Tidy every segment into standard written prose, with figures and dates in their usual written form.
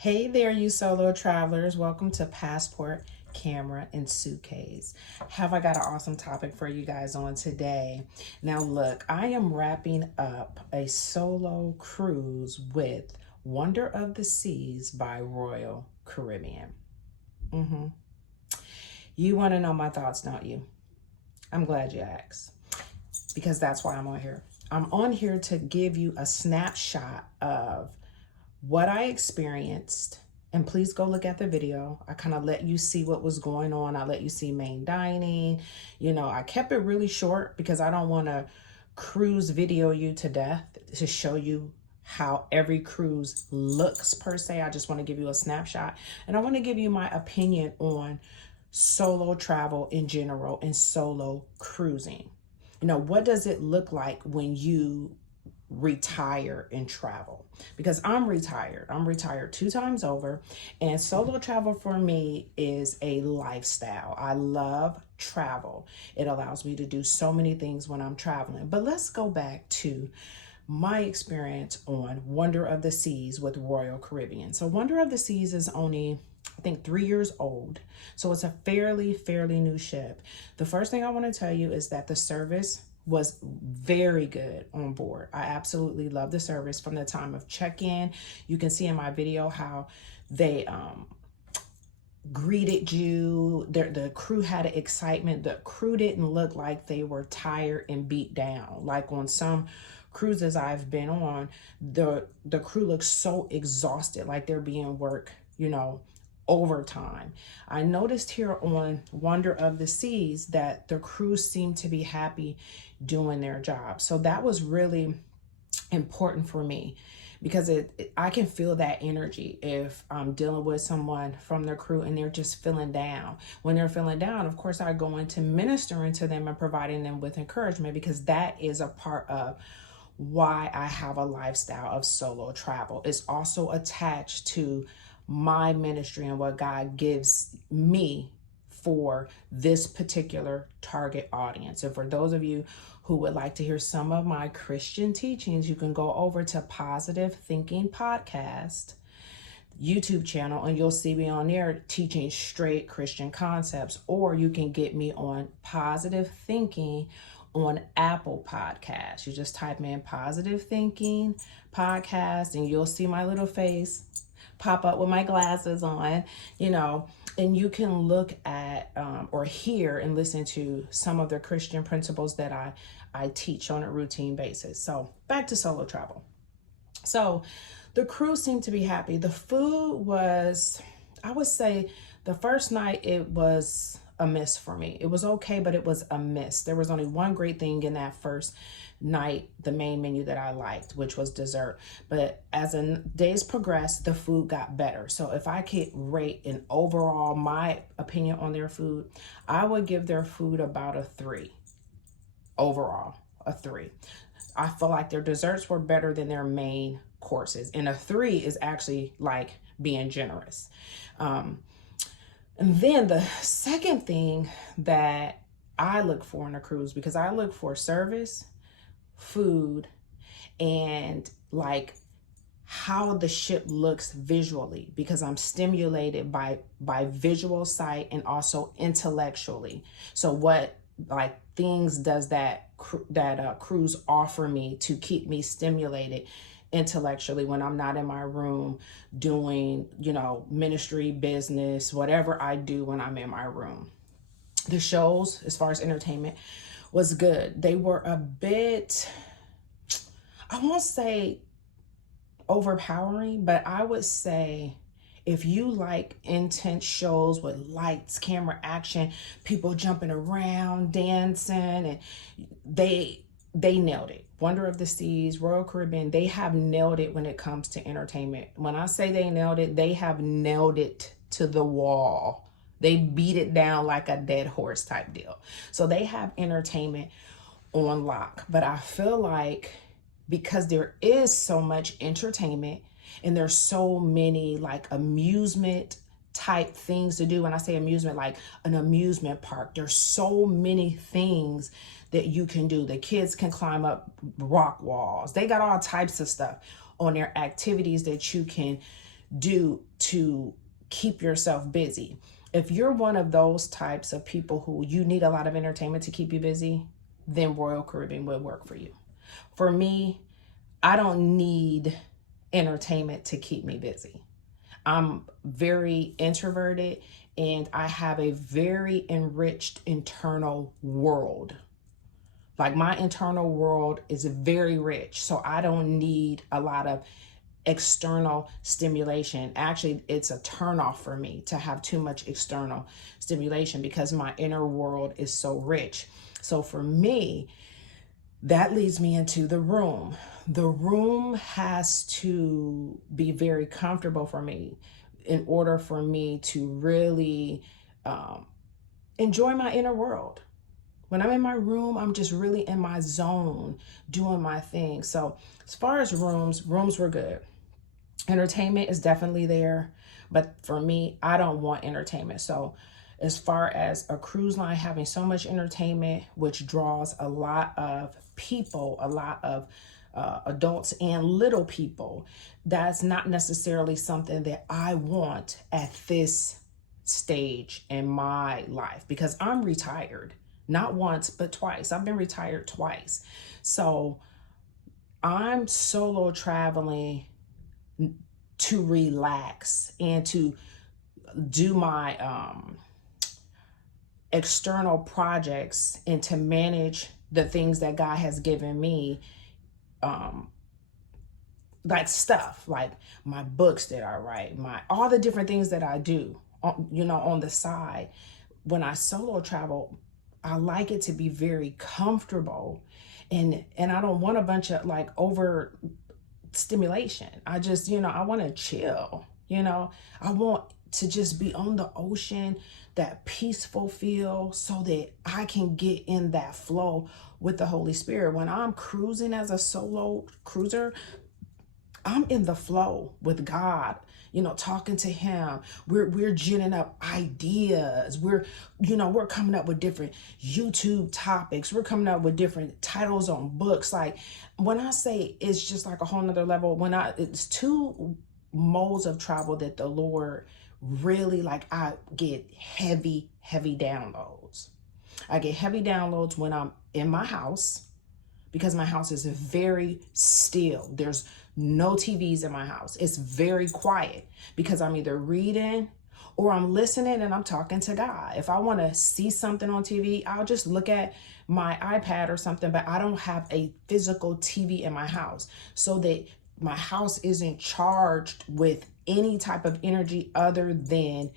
Hey there, you solo travelers. Welcome to Passport Camera and Suitcase. Have I got an awesome topic for you guys on today? Now, look, I am wrapping up a solo cruise with Wonder of the Seas by Royal Caribbean. You want to know my thoughts, don't you? I'm glad you asked, because that's why I'm on here. I'm on here to give you a snapshot of what I experienced. And please go look at the video. I kind of let you see what was going on. I let you see main dining. I kept it really short because I don't want to cruise video you to death to show you how every cruise looks per se. I just want to give you a snapshot. And I want to give you my opinion on solo travel in general and solo cruising. What does it look like when you retire and travel? Because I'm retired 2 times over, and solo travel for me is a lifestyle. I love travel. It allows me to do so many things when I'm traveling. But let's go back to my experience on Wonder of the Seas with Royal Caribbean. So Wonder of the Seas is only, I think, 3 years old. So it's a fairly new ship. The first thing I want to tell you is that the service was very good on board. I absolutely love the service from the time of check-in. You can see in my video how they greeted you. The crew had excitement. The crew didn't look like they were tired and beat down. Like on some cruises I've been on, the crew looks so exhausted, like they're being worked, overtime. I noticed here on Wonder of the Seas that the crew seemed to be happy doing their job. So that was really important for me, because I can feel that energy if I'm dealing with someone from their crew and they're just feeling down. When they're feeling down, of course, I go into ministering to them and providing them with encouragement, because that is a part of why I have a lifestyle of solo travel. It's also attached to my ministry and what God gives me for this particular target audience. And for those of you who would like to hear some of my Christian teachings, you can go over to Positive Thinking Podcast YouTube channel, and you'll see me on there teaching straight Christian concepts. Or you can get me on Positive Thinking on Apple Podcasts. You just type in Positive Thinking Podcast and you'll see my little face pop up with my glasses on, and you can look at or hear and listen to some of the Christian principles that I teach on a routine basis. So back to solo travel. So the crew seemed to be happy. The food was, I would say, the first night it was a miss for me. It was okay, but it was a miss. There was only one great thing in that first night, the main menu, that I liked, which was dessert. But as the days progressed, the food got better. So if I could rate an overall, my opinion on their food, I would give their food about a 3. Overall, a 3. I feel like their desserts were better than their main courses. And a 3 is actually like being generous. And then the second thing that I look for in a cruise, because I look for service, food, and like how the ship looks visually, because I'm stimulated by visual sight and also intellectually. So what like things does that cruise offer me to keep me stimulated intellectually when I'm not in my room doing, ministry, business, whatever I do when I'm in my room? The shows, as far as entertainment, was good. They were a bit, I won't say overpowering, but I would say if you like intense shows with lights, camera, action, people jumping around, dancing, and they nailed it. Wonder of the Seas, Royal Caribbean, they have nailed it when it comes to entertainment. When I say they nailed it, they have nailed it to the wall. They beat it down like a dead horse type deal. So they have entertainment on lock. But I feel like because there is so much entertainment and there's so many like amusement type things to do. When I say amusement, like an amusement park, there's so many things that you can do. The kids can climb up rock walls. They got all types of stuff on their activities that you can do to keep yourself busy. If you're one of those types of people who you need a lot of entertainment to keep you busy, then Royal Caribbean would work for you. For me, I don't need entertainment to keep me busy. I'm very introverted and I have a very enriched internal world. Like my internal world is very rich. So I don't need a lot of external stimulation. Actually, it's a turnoff for me to have too much external stimulation because my inner world is so rich. So for me, that leads me into the room. The room has to be very comfortable for me in order for me to really enjoy my inner world. When I'm in my room, I'm just really in my zone, doing my thing. So as far as rooms were good. Entertainment is definitely there, but for me, I don't want entertainment. So as far as a cruise line having so much entertainment, which draws a lot of people, a lot of adults and little people, that's not necessarily something that I want at this stage in my life because I'm retired, not once, but twice. I've been retired twice. So I'm solo traveling to relax and to do my external projects and to manage the things that God has given me, like stuff like my books that I write, my all the different things that I do, on the side. When I solo travel, I like it to be very comfortable, and I don't want a bunch of like over stimulation. I just, I want to chill, I want to just be on the ocean, that peaceful feel so that I can get in that flow with the Holy Spirit. When I'm cruising as a solo cruiser, I'm in the flow with God, talking to him. We're ginning up ideas. We're coming up with different YouTube topics. We're coming up with different titles on books. Like when I say it's just like a whole nother level, it's two modes of travel that the Lord really I get heavy downloads. I get heavy downloads when I'm in my house because my house is very still. There's no TVs in my house. It's very quiet because I'm either reading or I'm listening and I'm talking to God. If I want to see something on TV, I'll just look at my iPad or something, but I don't have a physical TV in my house so that my house isn't charged with any type of energy other than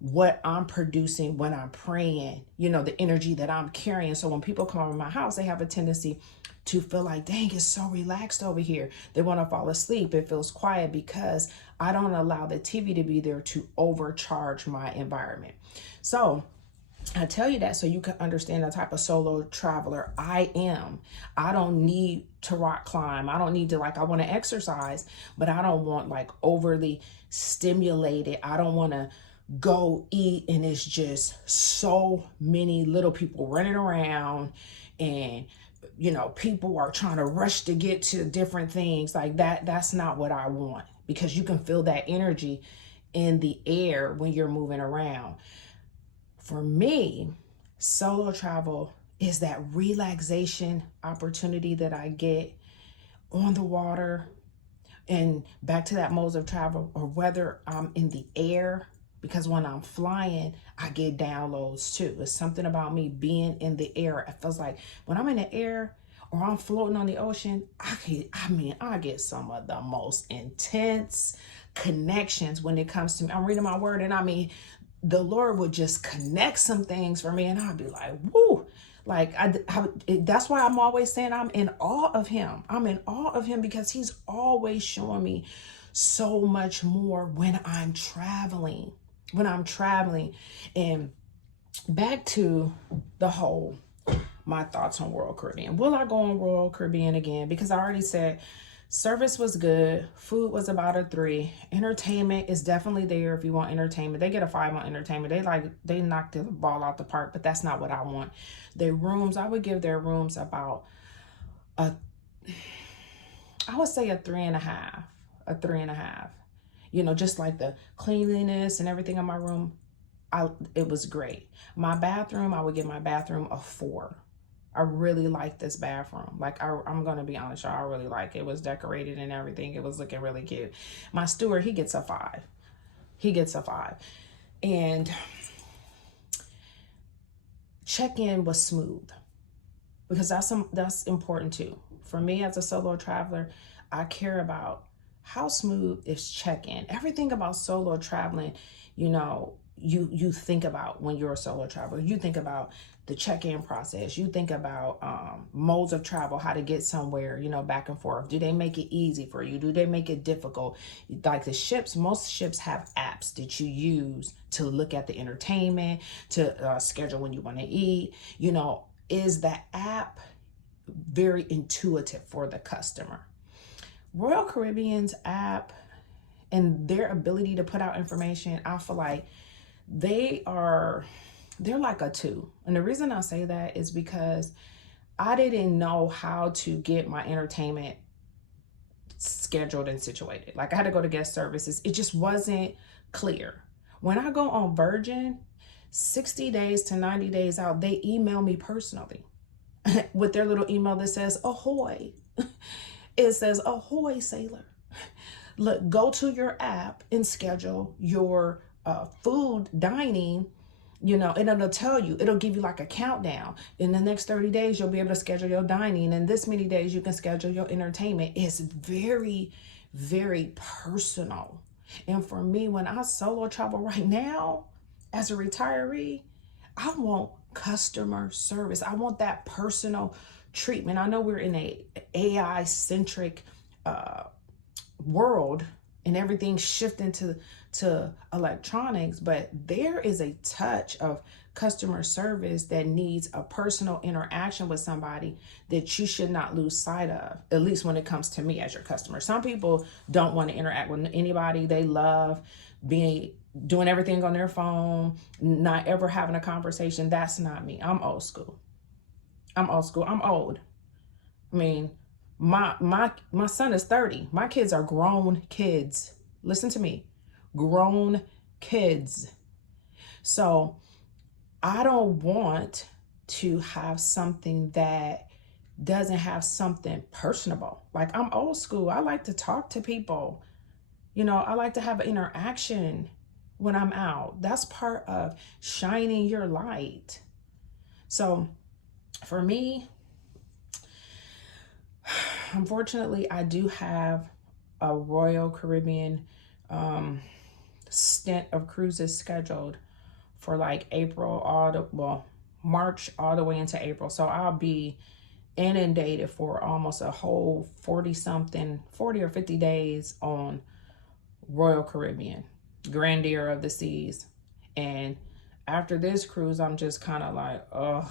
what I'm producing when I'm praying, the energy that I'm carrying. So when people come over my house, they have a tendency to feel like, dang, it's so relaxed over here. They want to fall asleep. It feels quiet because I don't allow the TV to be there to overcharge my environment. So I tell you that so you can understand the type of solo traveler I am. I don't need to rock climb. I don't need to I want to exercise, but I don't want overly stimulated. I don't want to go eat and it's just so many little people running around and people are trying to rush to get to different things like that. That's not what I want because you can feel that energy in the air when you're moving around. For me, solo travel is that relaxation opportunity that I get on the water and back to that modes of travel, or whether I'm in the air, because when I'm flying, I get downloads too. It's something about me being in the air. It feels like when I'm in the air or I'm floating on the ocean, I get some of the most intense connections when it comes to me. I'm reading my word and the Lord would just connect some things for me and I'd be like, woo. That's why I'm always saying I'm in awe of him. I'm in awe of him because he's always showing me so much more when I'm traveling. And back to my thoughts on Royal Caribbean. Will I go on Royal Caribbean again? Because I already said service was good. Food was about a 3. Entertainment is definitely there if you want entertainment. They get a 5 on entertainment. They knocked the ball out the park, but that's not what I want. Their rooms, I would give their rooms about I would say a 3.5. You know, just like the cleanliness and everything in my room, it was great. My bathroom, I would give my bathroom a 4. I really like this bathroom. Like, I'm going to be honest, y'all, I really like it. It was decorated and everything. It was looking really cute. My steward, he gets a 5. He gets a 5. And check-in was smooth, because that's important too. For me as a solo traveler, I care about how smooth is check-in. Everything about solo traveling, you know, you think about when you're a solo traveler. You think about the check-in process. You think about modes of travel, how to get somewhere, you know, back and forth. Do they make it easy for you? Do they make it difficult? Like the ships, most ships have apps that you use to look at the entertainment, to schedule when you want to eat. You know, is the app very intuitive for the customer? Royal Caribbean's app and their ability to put out information, I feel like they're like a 2. And the reason I say that is because I didn't know how to get my entertainment scheduled and situated. Like, I had to go to guest services. It just wasn't clear. When I go on Virgin, 60 days to 90 days out, they email me personally with their little email that says, ahoy. It says, ahoy, sailor. Look, go to your app and schedule your food dining, you know, and it'll tell you, it'll give you like a countdown. In the next 30 days, you'll be able to schedule your dining. And this many days, you can schedule your entertainment. It's very, very personal. And for me, when I solo travel right now, as a retiree, I want customer service. I want that personal treatment. I know we're in a AI-centric world, and everything's shifting to electronics, but there is a touch of customer service that needs a personal interaction with somebody that you should not lose sight of, at least when it comes to me as your customer. Some people don't want to interact with anybody. They love doing everything on their phone, not ever having a conversation. That's not me. I'm old school. I'm old. I mean, my son is 30. My kids are grown kids. Listen to me. Grown kids. So I don't want to have something that doesn't have something personable. Like, I'm old school. I like to talk to people. You know, I like to have an interaction when I'm out. That's part of shining your light. So for me, unfortunately, I do have a Royal Caribbean stint of cruises scheduled for like March all the way into April. So I'll be inundated for almost a whole 40 or 50 days on Royal Caribbean, Grandeur of the Seas. And after this cruise, I'm just kind of like, oh,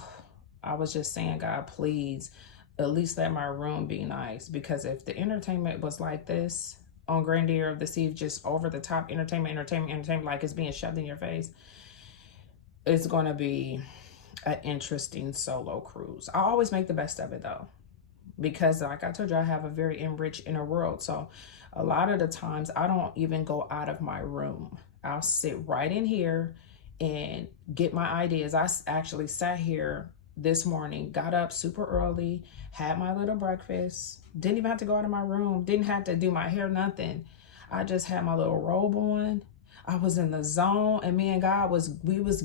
I was just saying, God, please, at least let my room be nice. Because if the entertainment was like this on Grandeur of the Seas, just over the top entertainment, like it's being shoved in your face, it's going to be an interesting solo cruise. I always make the best of it though, because like I told you, I have a very enriched inner world. So a lot of the times I don't even go out of my room. I'll sit right in here and get my ideas. I actually sat here this morning, got up super early, had my little breakfast, didn't even have to go out of my room, didn't have to do my hair, nothing. I just had my little robe on. I was in the zone, and me and God we was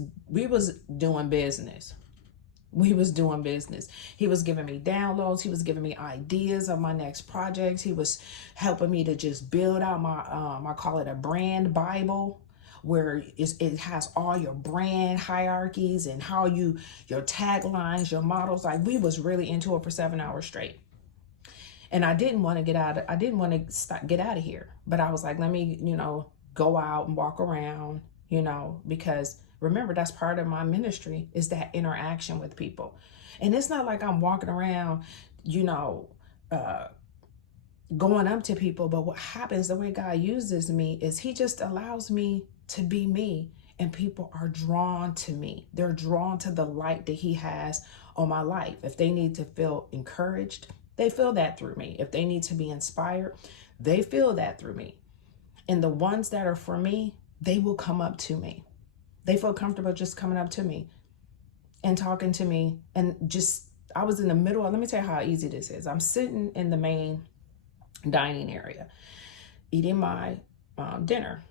doing business. We was doing business. He was giving me downloads. He was giving me ideas of my next projects. He was helping me to just build out my, I call it a brand Bible, where it has all your brand hierarchies and how your taglines, your models. Like, we was really into it for 7 hours straight. And I didn't want to get out of here. But I was like, let me, go out and walk around, because remember, that's part of my ministry, is that interaction with people. And it's not like I'm walking around, going up to people. But what happens, the way God uses me, is he just allows me to be me, and people are drawn to me. They're drawn to the light that he has on my life. If they need to feel encouraged, they feel that through me. If they need to be inspired, they feel that through me. And the ones that are for me, they will come up to me. They feel comfortable just coming up to me and talking to me. And just, I was in the middle. Let me tell you how easy this is. I'm sitting in the main dining area, eating my dinner.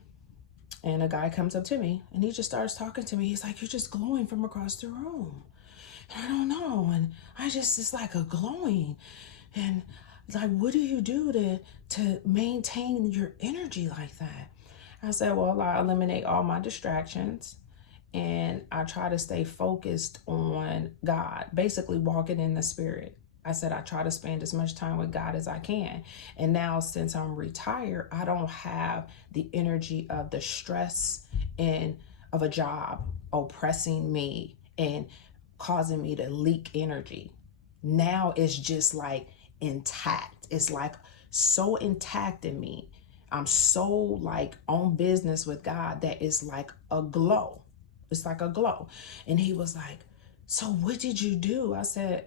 And a guy comes up to me and he just starts talking to me. He's like, "You're just glowing from across the room." And I don't know. And it's like a glowing. And like, what do you do to maintain your energy like that? I said, well, I eliminate all my distractions and I try to stay focused on God, basically walking in the spirit. I said, I try to spend as much time with God as I can. And now since I'm retired, I don't have the energy of the stress and of a job oppressing me and causing me to leak energy. Now it's just like intact. It's like so intact in me. I'm so like on business with God that it's like a glow. It's like a glow. And he was like, "So what did you do?" I said,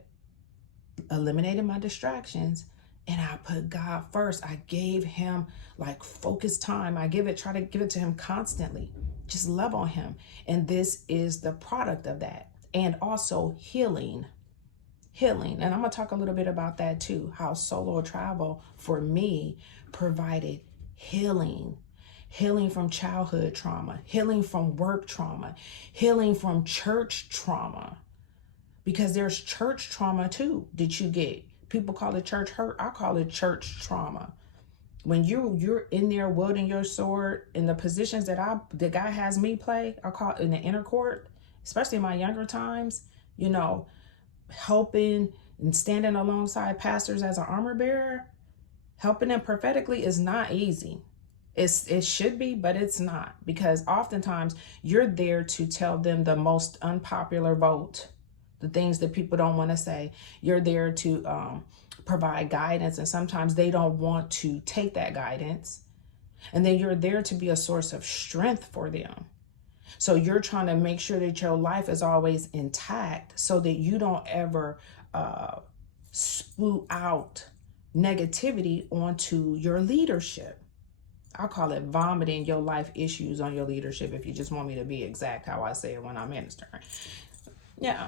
eliminated my distractions and I put God first. I gave him like focused time. Try to give it to him constantly. Just love on him. And this is the product of that. And also healing. And I'm going to talk a little bit about that too, how solo travel for me provided healing from childhood trauma, healing from work trauma, healing from church trauma, because there's church trauma too that you get. People call it church hurt. I call it church trauma. When you're in there wielding your sword in the positions that the guy has me play, I call it in the inner court, especially in my younger times, helping and standing alongside pastors as an armor bearer, helping them prophetically is not easy. It should be, but it's not, because oftentimes you're there to tell them the most unpopular vote, the things that people don't want to say. You're there to provide guidance, and sometimes they don't want to take that guidance. And then you're there to be a source of strength for them. So you're trying to make sure that your life is always intact so that you don't ever spew out negativity onto your leadership. I call it vomiting your life issues on your leadership, if you just want me to be exact how I say it when I'm ministering. Yeah.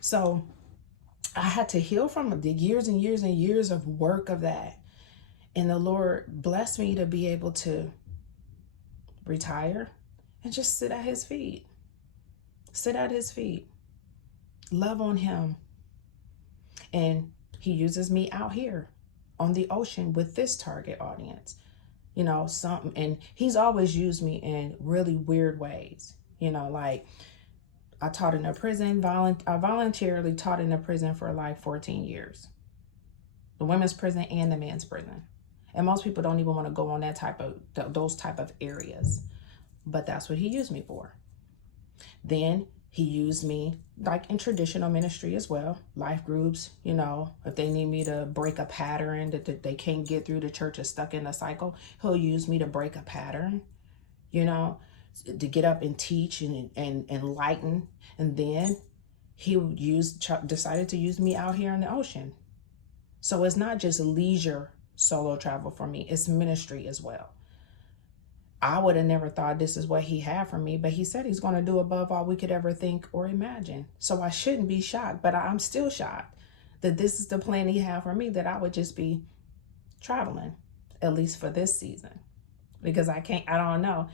So I had to heal from the years and years and years of work of that. And the Lord blessed me to be able to retire and just sit at his feet. Sit at his feet. Love on him. And he uses me out here on the ocean with this target audience. And he's always used me in really weird ways. Like I taught in a prison. I voluntarily taught in a prison for like 14 years. The women's prison and the men's prison. And most people don't even want to go on those type of areas. But that's what he used me for. Then he used me like in traditional ministry as well. Life groups, if they need me to break a pattern that they can't get through, the church is stuck in a cycle, he'll use me to break a pattern, to get up and teach and enlighten. And then he decided to use me out here in the ocean. So it's not just leisure solo travel for me, it's ministry as well. I would have never thought this is what he had for me, but he said he's going to do above all we could ever think or imagine. So I shouldn't be shocked, but I'm still shocked that this is the plan he had for me, that I would just be traveling, at least for this season. Because I don't know,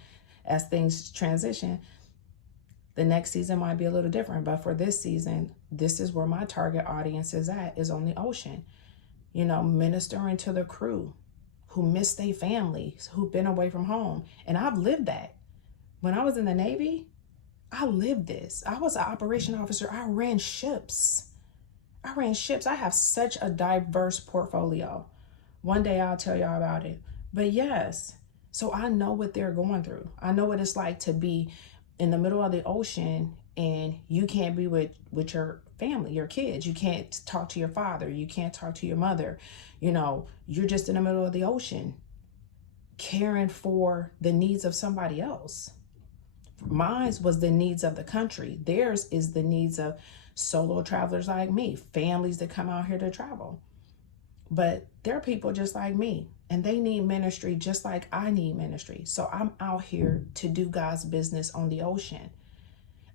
as things transition, the next season might be a little different. But for this season, this is where my target audience is at, is on the ocean, ministering to the crew who miss their families, who've been away from home. And I've lived that. When I was in the Navy, I lived this. I was an operation officer. I ran ships. I have such a diverse portfolio. One day I'll tell y'all about it. But yes, so I know what they're going through. I know what it's like to be in the middle of the ocean and you can't be with your family, your kids. You can't talk to your father. You can't talk to your mother. You're just in the middle of the ocean caring for the needs of somebody else. Mine was the needs of the country. Theirs is the needs of solo travelers like me, families that come out here to travel. But there are people just like me, and they need ministry just like I need ministry. So I'm out here to do God's business on the ocean.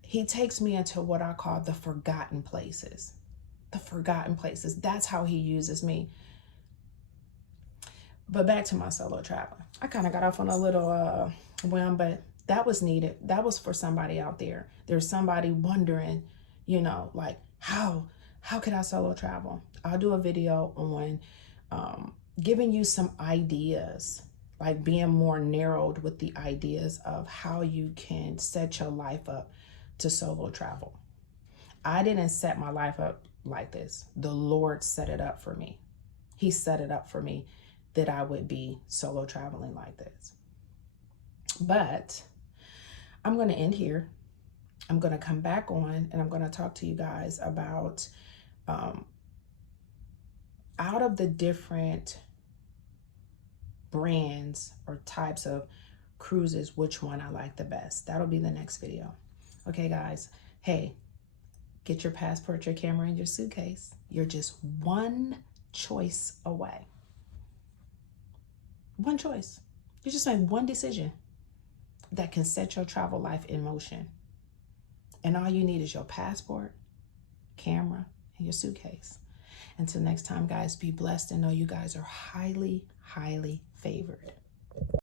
He takes me into what I call the forgotten places. The forgotten places. That's how he uses me. But back to my solo traveling. I kind of got off on a little whim, but that was needed. That was for somebody out there. There's somebody wondering, you know, like how could I solo travel? I'll do a video on giving you some ideas, like being more narrowed with the ideas of how you can set your life up to solo travel. I didn't set my life up like this. The Lord set it up for me. He set it up for me that I would be solo traveling like this. But I'm going to end here. I'm going to come back on and I'm going to talk to you guys about out of the different brands or types of cruises, which one I like the best. That'll be the next video. Okay, guys. Hey, get your passport, your camera, and your suitcase. You're just one choice away. One choice. You just make one decision that can set your travel life in motion. And all you need is your passport, camera, and your suitcase. Until next time, guys, be blessed and know you guys are highly, highly favored.